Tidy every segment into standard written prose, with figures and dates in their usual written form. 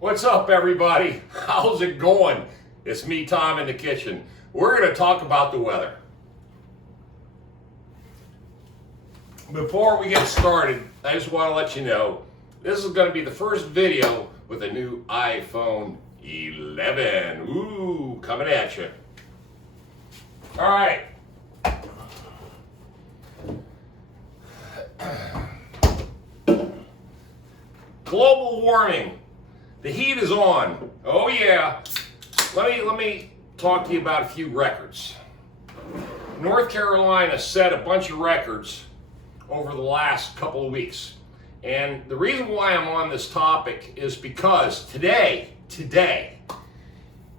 What's up, everybody? How's it going? It's me, Tom, in the kitchen. We're going to talk about the weather. Before we get started, I just want to let you know this is going to be the first video with a new iPhone 11. Ooh, coming at you. All right. Global warming. The heat is on. Oh yeah. Let me talk to you about a few records. North Carolina set a bunch of records over the last couple of weeks. And the reason why I'm on this topic is because today,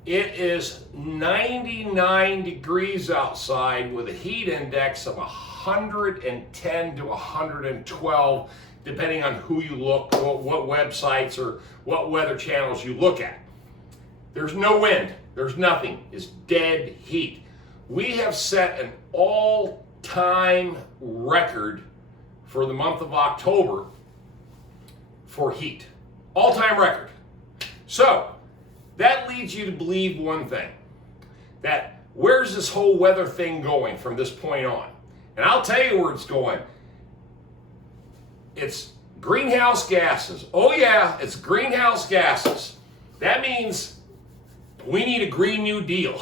it is 99 degrees outside with a heat index of 110 to 112, depending on who you look, what websites or what weather channels you look at. There's no wind, there's nothing, it's dead heat. We have set an all-time record for the month of October for heat. All-time record. So, that leads you to believe one thing, that where's this whole weather thing going from this point on? And I'll tell you where it's going. It's greenhouse gases. Oh yeah, it's greenhouse gases. That means we need a Green New Deal.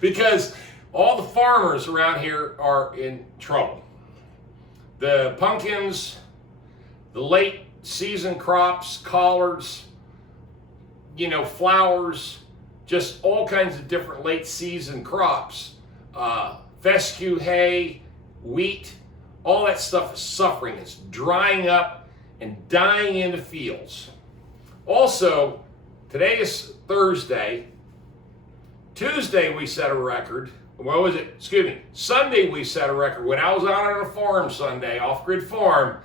Because all the farmers around here are in trouble. The pumpkins, the late season crops, collards, flowers, just all kinds of different late season crops, fescue hay, wheat, all that stuff is suffering. It's drying up and dying in the fields. Also, today is Thursday. Tuesday we set a record. What was it? Excuse me. Sunday we set a record. When I was out on a farm Sunday, off-grid farm,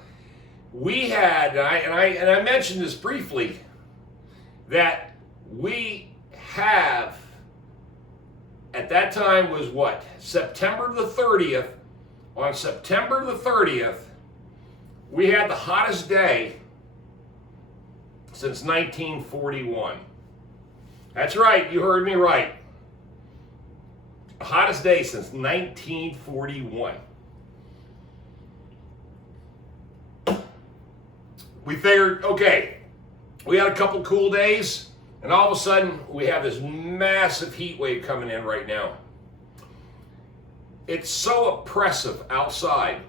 we had, and I mentioned this briefly, that we have, at that time was what? September the 30th. On September the 30th, we had the hottest day since 1941. That's right, you heard me right. The hottest day since 1941. We figured, okay, we had a couple cool days, and all of a sudden, we have this massive heat wave coming in right now. It's so oppressive outside.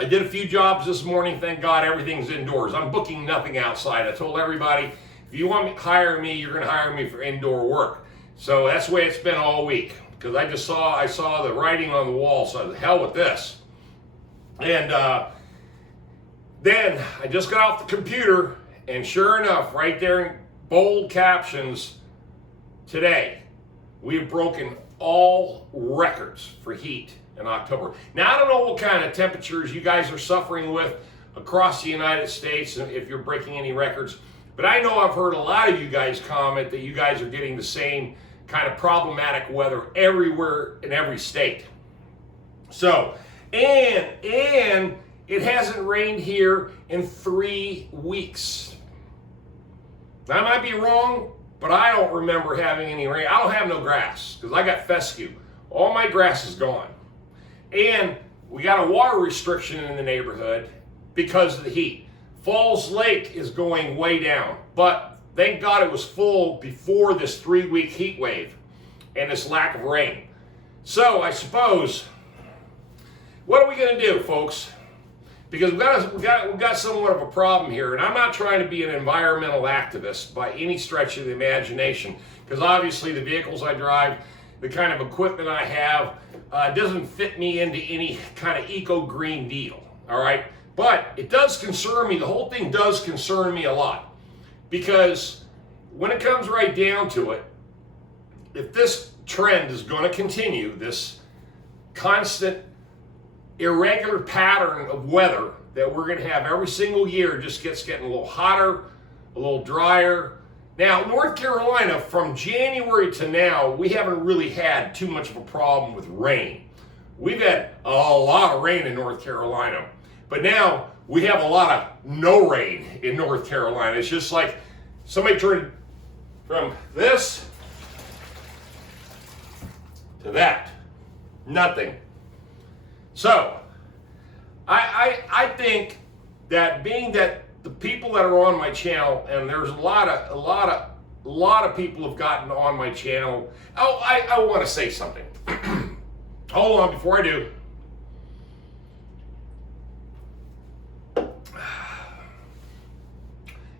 I did a few jobs this morning. Thank God everything's indoors. I'm booking nothing outside. I told everybody, if you want to hire me, you're going to hire me for indoor work. So that's the way it's been all week. Because I saw the writing on the wall. So the hell with this. And then I just got off the computer, and sure enough, right there in bold captions, today we have broken all records for heat in October. Now, I don't know what kind of temperatures you guys are suffering with across the United States, if you're breaking any records, but I know I've heard a lot of you guys comment that you guys are getting the same kind of problematic weather everywhere in every state. So, and it hasn't rained here in 3 weeks. Now, I might be wrong, but I don't remember having any rain. I don't have no grass because I got fescue. All my grass is gone. And we got a water restriction in the neighborhood because of the heat. Falls Lake is going way down, but thank God it was full before this 3-week heat wave and this lack of rain. So I suppose, what are we going to do, folks? Because we've got somewhat of a problem here, and I'm not trying to be an environmental activist by any stretch of the imagination, because obviously the vehicles I drive, the kind of equipment I have, doesn't fit me into any kind of eco-green deal, all right? But it does concern me, the whole thing does concern me a lot, because when it comes right down to it, if this trend is going to continue, this constant irregular pattern of weather that we're going to have every single year just getting a little hotter, a little drier. Now, North Carolina, from January to now, we haven't really had too much of a problem with rain. We've had a lot of rain in North Carolina, but now we have a lot of no rain in North Carolina. It's just like Somebody turned from this to that. Nothing. So, I think that being that the people that are on my channel, and there's a lot of people have gotten on my channel. Oh, I want to say something. Hold on before I do.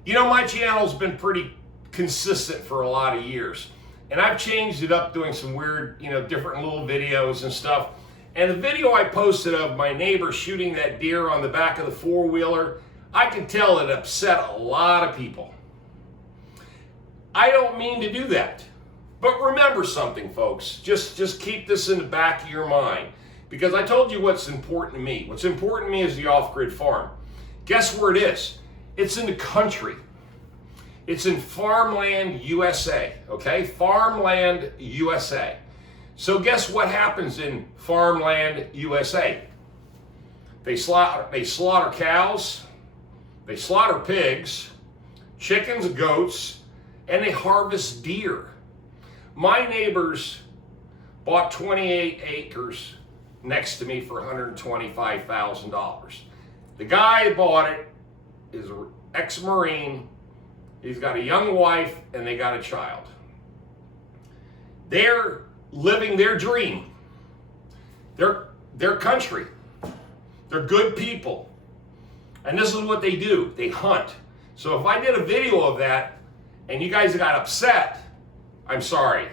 You know, my channel's been pretty consistent for a lot of years. And I've changed it up doing some weird, different little videos and stuff. And the video I posted of my neighbor shooting that deer on the back of the four-wheeler, I can tell it upset a lot of people. I don't mean to do that. But remember something, folks. Just keep this in the back of your mind. Because I told you what's important to me. What's important to me is the off-grid farm. Guess where it is? It's in the country. It's in Farmland, USA, okay? Farmland, USA. So guess what happens in Farmland, USA? They slaughter cows, they slaughter pigs, chickens, goats, and they harvest deer. My neighbors bought 28 acres next to me for $125,000. The guy who bought it is an ex-Marine. He's got a young wife and they got a child. They're living their dream. Their country. They're good people. And this is what they do. They hunt. So if I did a video of that and you guys got upset, I'm sorry.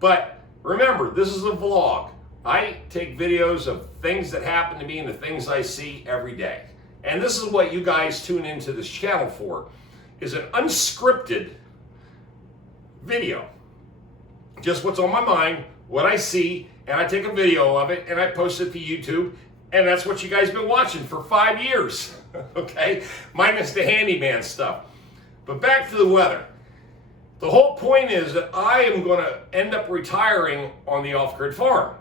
But remember, this is a vlog. I take videos of things that happen to me and the things I see every day. And this is what you guys tune into this channel for, is an unscripted video. Just what's on my mind, what I see, and I take a video of it and I post it to YouTube, and that's what you guys have been watching for 5 years, okay? Minus the handyman stuff. But back to the weather. The whole point is that I am going to end up retiring on the off-grid farm.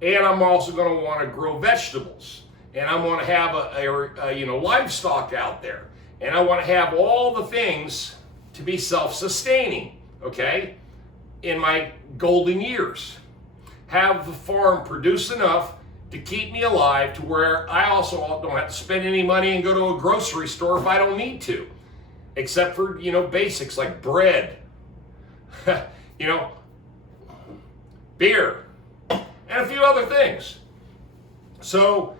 And I'm also going to want to grow vegetables. And I want to have a livestock out there. And I want to have all the things to be self-sustaining, okay, in my golden years. Have the farm produce enough to keep me alive to where I also don't have to spend any money and go to a grocery store if I don't need to. Except for, basics like bread, beer, and a few other things. So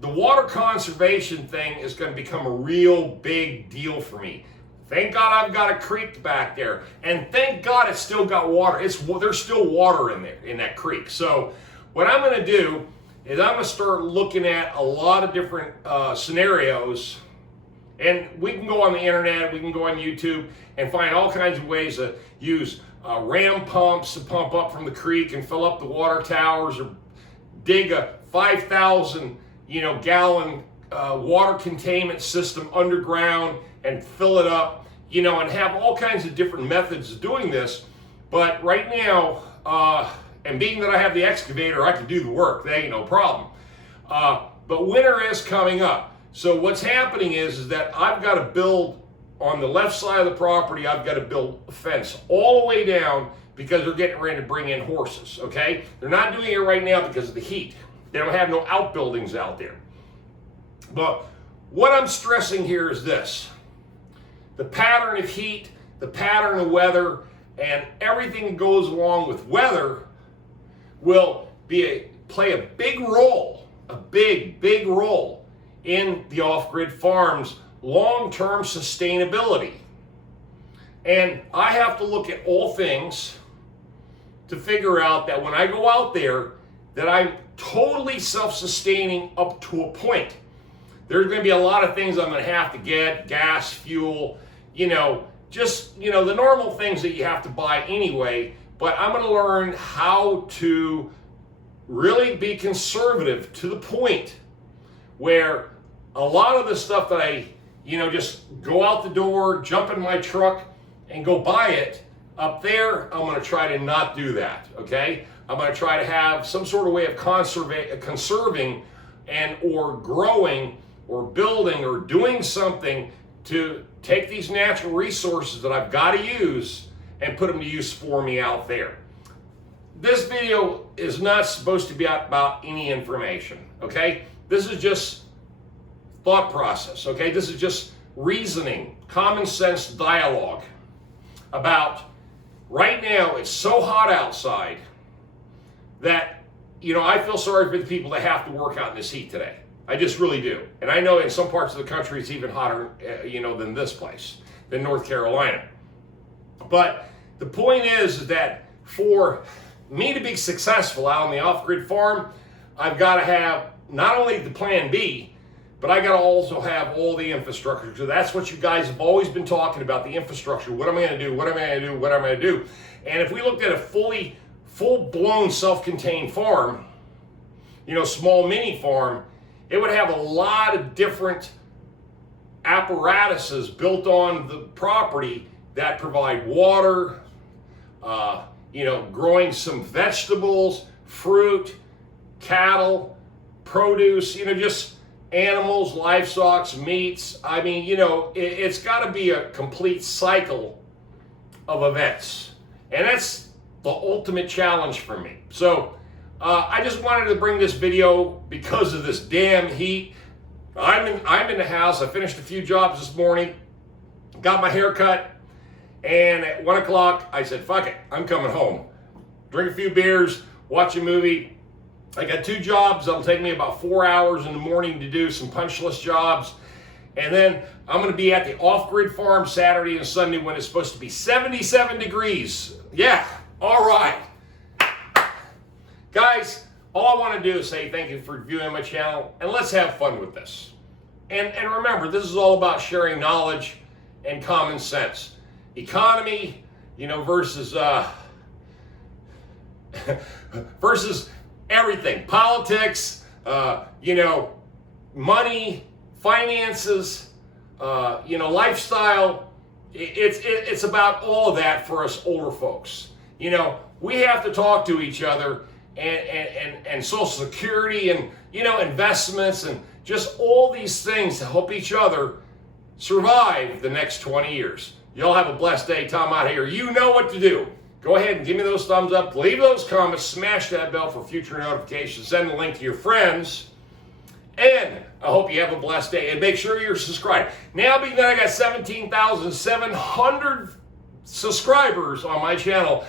the water conservation thing is going to become a real big deal for me. Thank God I've got a creek back there. And thank God it's still got water. There's still water in there, in that creek. So what I'm going to do is I'm going to start looking at a lot of different scenarios. And we can go on the internet, we can go on YouTube and find all kinds of ways to use ram pumps to pump up from the creek and fill up the water towers, or dig a 5,000 gallon water containment system underground and fill it up, and have all kinds of different methods of doing this. But right now, and being that I have the excavator, I can do the work. That ain't no problem. But winter is coming up. So what's happening is that I've got to build on the left side of the property. I've got to build a fence all the way down because they're getting ready to bring in horses, okay? They're not doing it right now because of the heat. They don't have no outbuildings out there. But what I'm stressing here is this. The pattern of heat, the pattern of weather, and everything that goes along with weather will play a big role, a big role in the off-grid farm's long-term sustainability. And I have to look at all things to figure out that when I go out there, that I'm totally self-sustaining up to a point. There's going to be a lot of things I'm going to have to get, gas, fuel, just, the normal things that you have to buy anyway, but I'm going to learn how to really be conservative to the point where a lot of the stuff that I, just go out the door, jump in my truck, and go buy it, up there, I'm going to try to not do that, okay? I'm going to try to have some sort of way of conserving and or growing or building or doing something to take these natural resources that I've got to use and put them to use for me out there. This video is not supposed to be about any information, okay? This is just thought process, okay? This is just reasoning, common sense dialogue about right now it's so hot outside that, you know, I feel sorry for the people that have to work out in this heat today. I just really do. And I know in some parts of the country it's even hotter, you know, than this place, than North Carolina. But the point is that for me to be successful out on the off-grid farm, I've got to have not only the plan B, but I got to also have all the infrastructure. So that's what you guys have always been talking about, the infrastructure. What am I going to do? What am I going to do? What am I going to do? And if we looked at a full-blown self-contained farm, you know, small mini farm, it would have a lot of different apparatuses built on the property that provide water, you know, growing some vegetables, fruit, cattle, produce, you know, just animals, livestock, meats. I mean, you know, it's got to be a complete cycle of events. And that's the ultimate challenge for me. So I just wanted to bring this video because of this damn heat. I'm in the house. I finished a few jobs this morning, got my hair cut, and at 1 o'clock, I said, fuck it, I'm coming home. Drink a few beers, watch a movie. I got 2 jobs that'll take me about 4 hours in the morning to do, some punchless jobs. And then I'm going to be at the off-grid farm Saturday and Sunday when it's supposed to be 77 degrees. Yeah, all right. Guys, all I want to do is say thank you for viewing my channel, and let's have fun with this. And remember, this is all about sharing knowledge and common sense. Economy, you know, versus versus everything. Politics, you know, money, finances, you know, lifestyle. It's about all of that for us older folks. You know, we have to talk to each other and Social Security and, you know, investments and just all these things to help each other survive the next 20 years. Y'all have a blessed day. Tom out here. You know what to do. Go ahead and give me those thumbs up. Leave those comments. Smash that bell for future notifications. Send the link to your friends. And I hope you have a blessed day. And make sure you're subscribed. Now, being that I got 17,700 subscribers on my channel,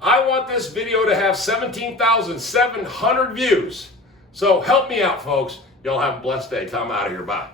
I want this video to have 17,700 views. So help me out, folks. Y'all have a blessed day. Tom out of here. Bye.